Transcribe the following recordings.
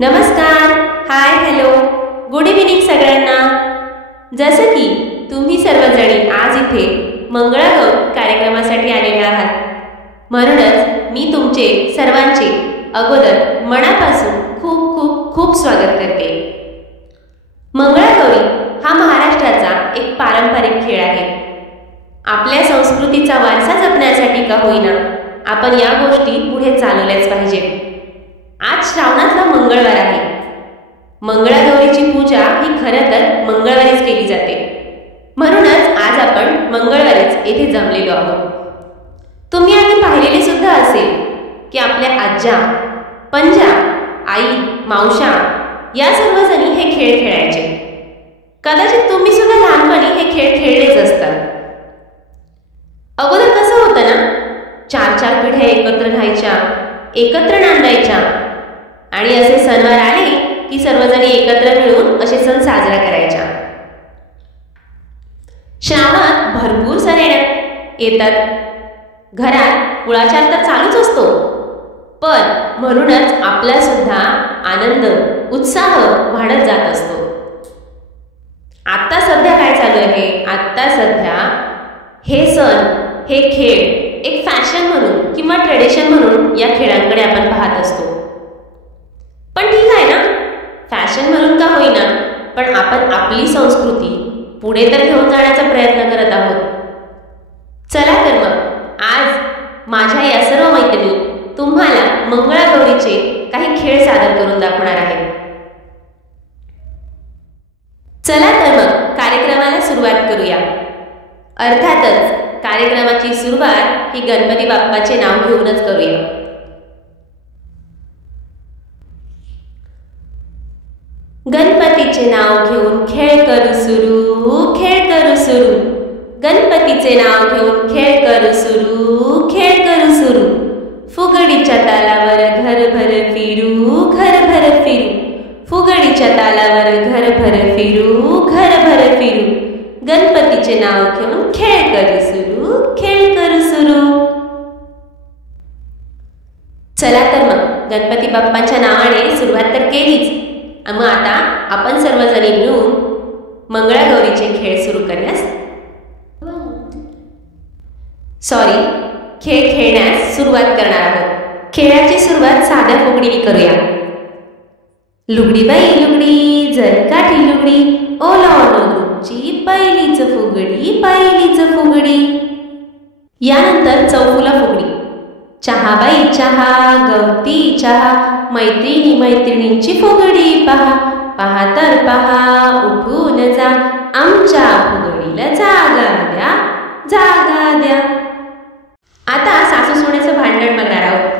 नमस्कार. Hi hello good evening सगळ्यांना. जसं की तुम्ही सर्वजणी आज इथे मंगळागौर कार्यक्रमासाठी आलेले आहात, म्हणूनच मी तुमचे सर्वांचे अगोदर मनापासून खूप खूप खूप स्वागत करते. मंगळागौरी हा महाराष्ट्राचा एक पारंपरिक खेळ आहे. आपल्या संस्कृतीचा वारसा जपण्यासाठी का होईना आपण या गोष्टी पुढे चालवल्याच पाहिजेत. आज श्रावणातला मंगळवार आहे. मंगळागौरीची पूजा ही खरं तर मंगळवारीच केली जाते, म्हणूनच आज आपण मंगळवारीच येथे जमलेलो आहोत. तुम्ही आधी पाहिलेले सुद्धा असेल की आपल्या आज्या, पंजा, आई, मावशा या सर्वजणी हे खेळ खेळायचे. कदाचित तुम्ही सुद्धा लहानपणी हे खेळ खेळलेच असतात. अगोदर कसं होतं ना, चार चार पिढ्या एकत्र राहायच्या, एकत्र नांदायच्या आणि असे सणवार आले की सर्वजणी एकत्र मिळून असे सण साजरा करायच्या. श्रावणात भरपूर सण येतात. घरात कुळाचार तर चालूच असतो, पण म्हणूनच आपला सुद्धा आनंद, उत्साह वाढत जात असतो. आत्ता सध्या काय चालू आहे? आत्ता सध्या हे सण, हे खेळ एक फॅशन म्हणून किंवा ट्रेडिशन म्हणून या खेळांकडे आपण पाहत असतो. पण ठीक आहे ना, फॅशन म्हणून का होईना, पण आपण आपली संस्कृती पुढे तर घेऊन जाण्याचा प्रयत्न करत आहोत. चला तर मग आज माझ्या या सर्व मैत्रिणी तुम्हाला मंगळागौरीचे काही खेळ सादर करून दाखवणार आहेत. चला तर मग कार्यक्रमाला सुरुवात करूया. अर्थातच कार्यक्रमाची सुरुवात ही गणपती बाप्पाचे नाव घेऊनच करूया. गणपतीचे नाव घेऊन खेळ करू सुरू, खेळ करू सुरू. गणपतीचे नाव घेऊन खेळ करू सुरू, खेळ करू सुरू. फुगडीच्या तालावर घरभर फिरू, घरभर फिरू. फुगडीच्या तालावर घरभर फिरू, घरभर फिरू. गणपतीचे नाव घेऊन खेळ करू सुरू, खेळ करू सुरू. चला तर मग गणपती बाप्पाच्या नावाने सुरुवात तर केलीच, मग आता आपण सर्वजणी मिळून मंगळागौरीचे खेळ सुरू करण्यास खेळ खेळण्यास सुरुवात करणार आहोत. खेळाची सुरुवात साध्या फुगडीने करूया. लुगडी बाई लुगडी, जरकाठी लुगडी, ओलावची पहिलीच फुगडी, पहिलीच फुगडी. यानंतर चौफुला फुगडी. चहा बाई चहा, गवती चहा, मैत्रिणी मैत्रिणींची फुगडी पहा. पहा तर पहा, उठून जा, आमच्या फुगडीला जागा द्या, जागा द्या. आता सासू सोन्याचं भांडण बघणार आहोत.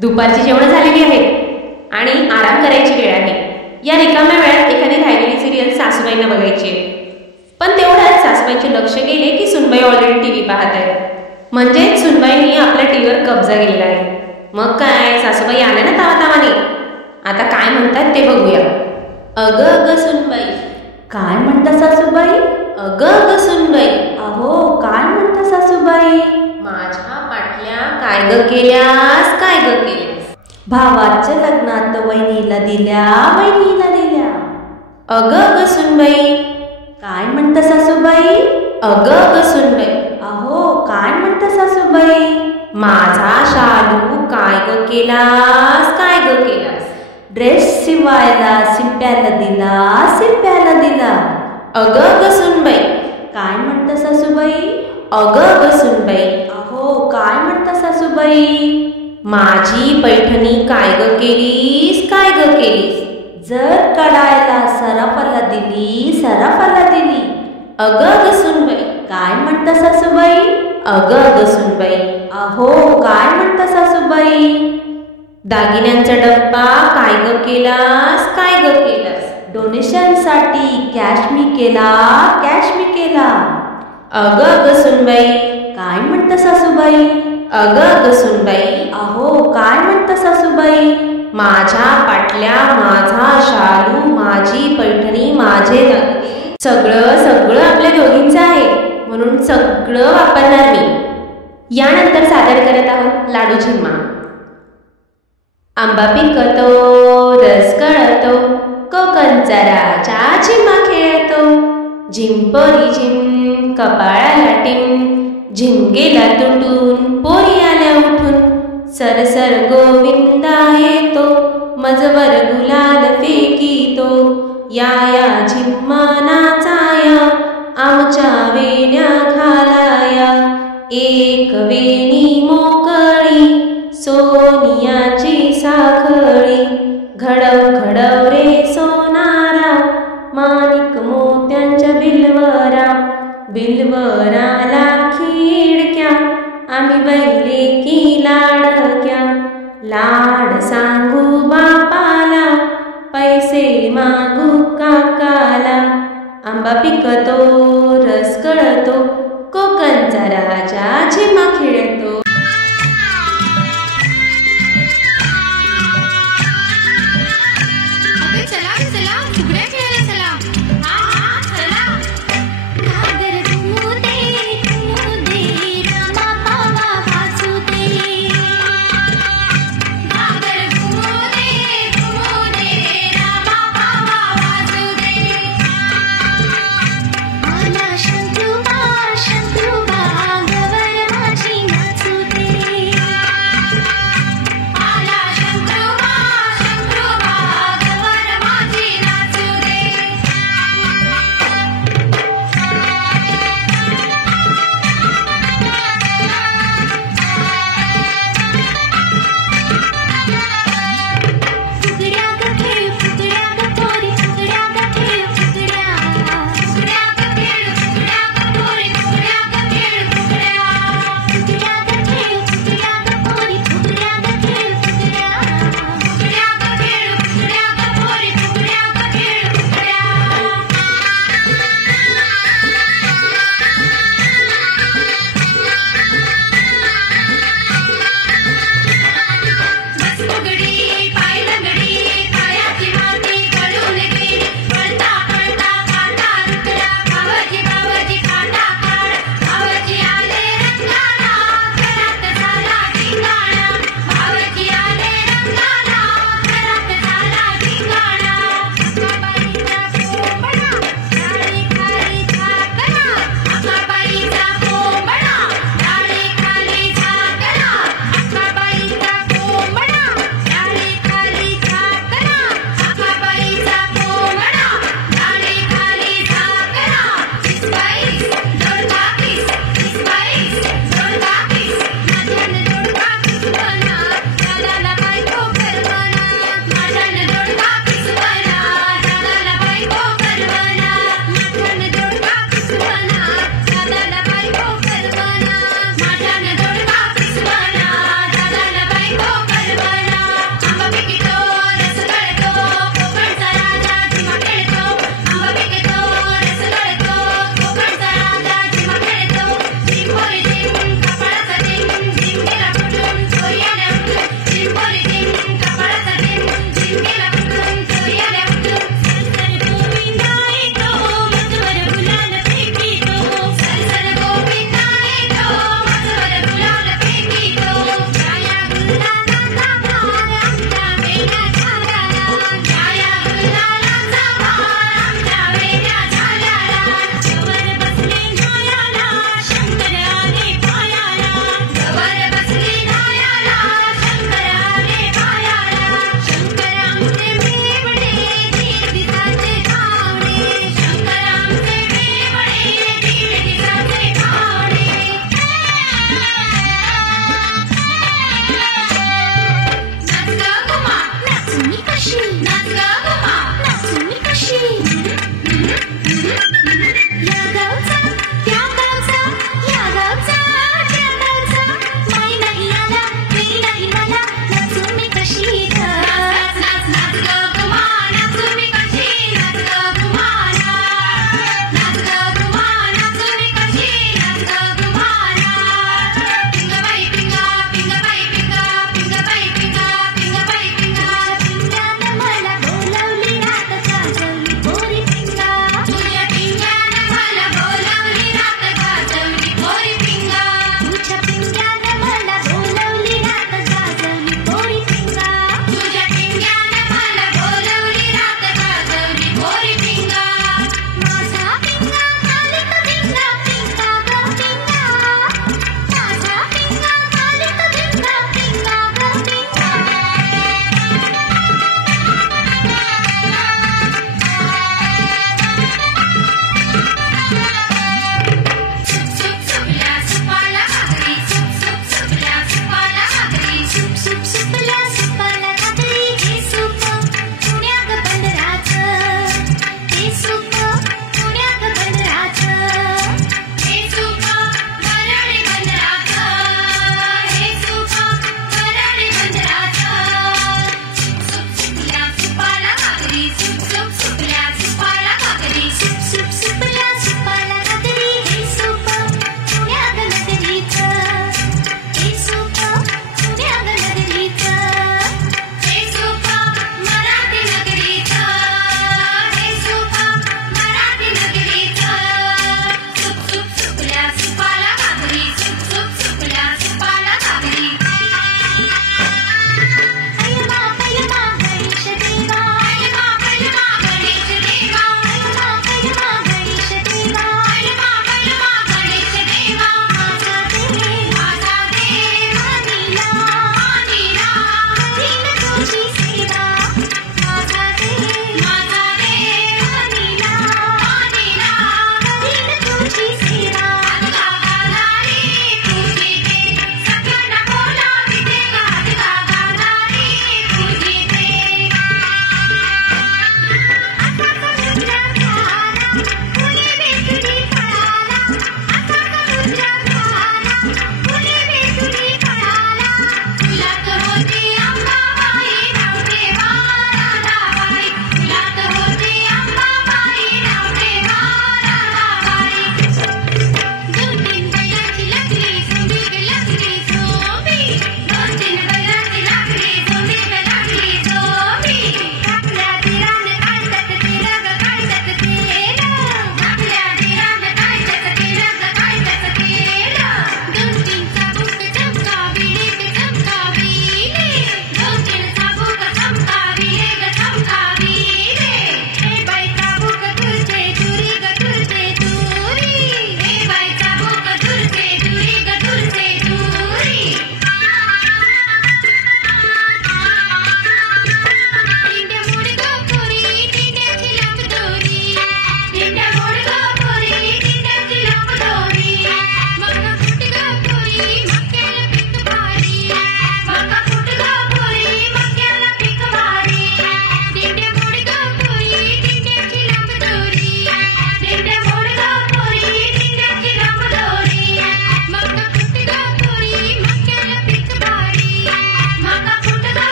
दुपारची जेवणं झालेली आहेत आणि आराम करायची वेळ आहे. या रिकाम्या वेळात एखादी राहिलेली सिरियल सासूबाईंना बघायची आहे. पण तेवढ्यात सासूबाईंचे लक्ष गेले की सुनबाई ऑलरेडी टीव्ही पाहत आहे. म्हणजे सुनबाईंनी आपल्या टीव्हीवर कब्जा केलेला आहे. मग काय, सासूबाई आल्या ना तावातावाने. आता काय म्हणतात ते बघूया. अगं अगं सुनबाई. काय म्हणता सासूबाई? अगं अगं सुनबाई. अहो काय म्हणता सासूबाई? माझ्या पाटल्या काय ग केल्यास, काय ग केल्यास? भावाच्या लग्नात वहिनीला दिल्या, वहिनीला दिल्या. अगं अगं सुनबाई. काय म्हणता सासूबाई? अगं अगं सुनबाई. अहो काय म्हणता सासूबाई? माझा शालू काय ग केलास, काय ग केलास? ड्रेस शिवायला शिंप्याला दिला, शिंप्याला दिला. अगं अगं सुनबाई. काय म्हणता सासूबाई? अगं अगं सुनबाई. अहो काय म्हणता सासूबाई? माझी पैठणी काय ग केलीस, काय ग केलीस? जर कडायला सराफाला दिली, सराफाला दिली. अगं अगं सुनबाई. काय म्हणता सासूबाई? अगं अगं सुनबाई. अहो काय म्हणता सासूबाई? दागिन्यांचा डब्बा काय ग केलास, काय ग केलास? डोनेशनसाठी कॅश मी केला, कॅश मी केला. अगं अगं सुनबाई. काय म्हणता सासूबाई? अगं अगं सुनबाई. अहो काय म्हणता सासूबाई? माझ्या पाटल्या, माझा शालू, माझी पैठणी, माझे दागिने, सगळं सगळं आपल्या दोघींचं आहे, म्हणून सगळं वापरणार मी. यानंतर सादर करत आहोत लाडू झिम्मा. आंबा पिकतो रस कोकणचा राजा झिम्मा खेळतो. झिम पोरी झिम कपाळाला टिम, झिम गेला तुटून पोरी आल्या उठून. सरसर गोविंदा येतो, मजवर गुलाल फेकीतो. या झिम्मा नाचाया, आमच्या वेण्या घालाया. एक वेणी मोकळी, सोनियाची साखळी. घडव घडव रे सोनारा, माणिक मोत्यांच्या बिलवरा. बिलवराला खिडक्या, आम्ही बैले की लाडक्या. लाड सांगू बापाला, पैसे मागू काकाला. आंबा पिकतो, रस गळतो, कोकणचा राजा झिम्मा खेळतो.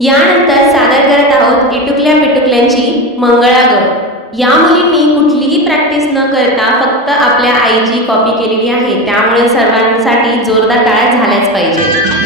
यानंतर सादर करत आहोत इटुकल्या पिटुकल्यांची मंगळागौर. या मुलींनी कुठलीही प्रॅक्टिस न करता फक्त आपल्या आईची कॉपी केलेली आहे, त्यामुळे सर्वांसाठी जोरदार टाळ्या झाल्याच पाहिजे.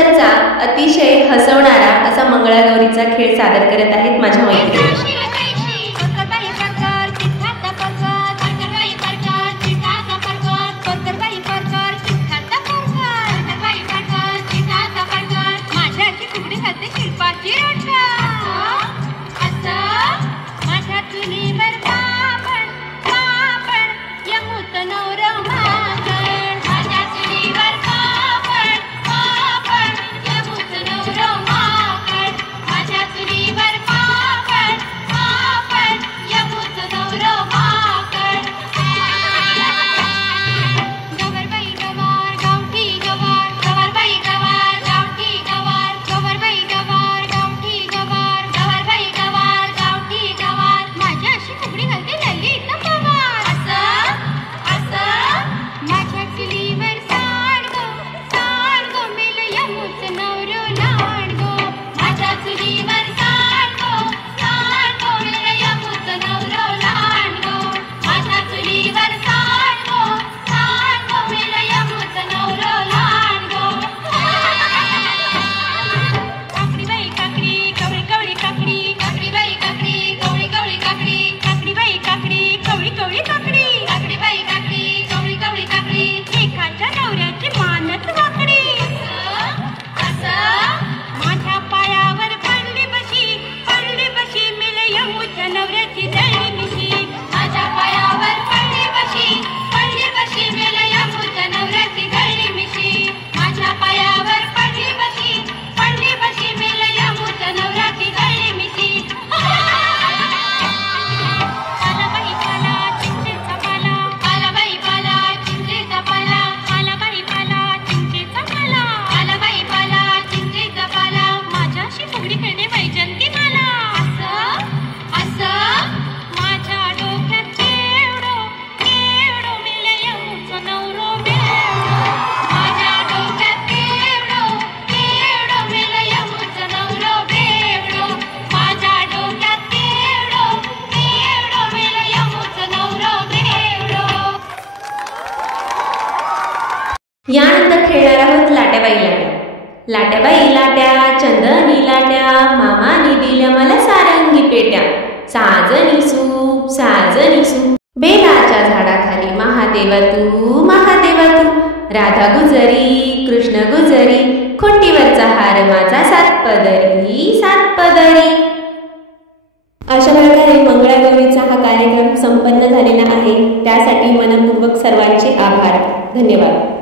नंतरचा अतिशय हसवणारा असा मंगळागौरीचा खेळ सादर करत आहेत माझ्या मैत्रिणी. यानंतर खेळणार आहोत लाट्याबाई लाट्या. लाट्याबाई लाट्या चंदनी लाट्या, मामानी दिल्या मला सारंगी पेट्या. साजनी सूप बेलाच्या झाडाखाली महादेवा तू, राधा गुजरी कृष्ण गुजरी, खोटीवरचा हार माझा सात पदरी. अशा प्रकारे मंगळागौरीचा हा कार्यक्रम संपन्न झालेला आहे. त्यासाठी मनपूर्वक सर्वांचे आभार. धन्यवाद.